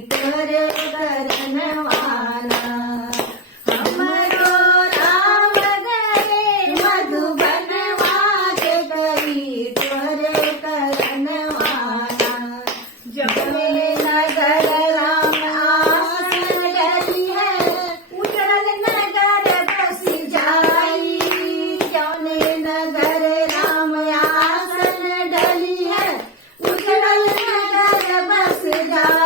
त्वरे करनवाना। हमरो राम गए मधुबनवा के कई त्वरे करनवाना। जपे नगर राम आसन डली है, उजड़ल नगर बस जाई। जौने नगर राम आसन डली है, उजड़ल नगर बस जाई।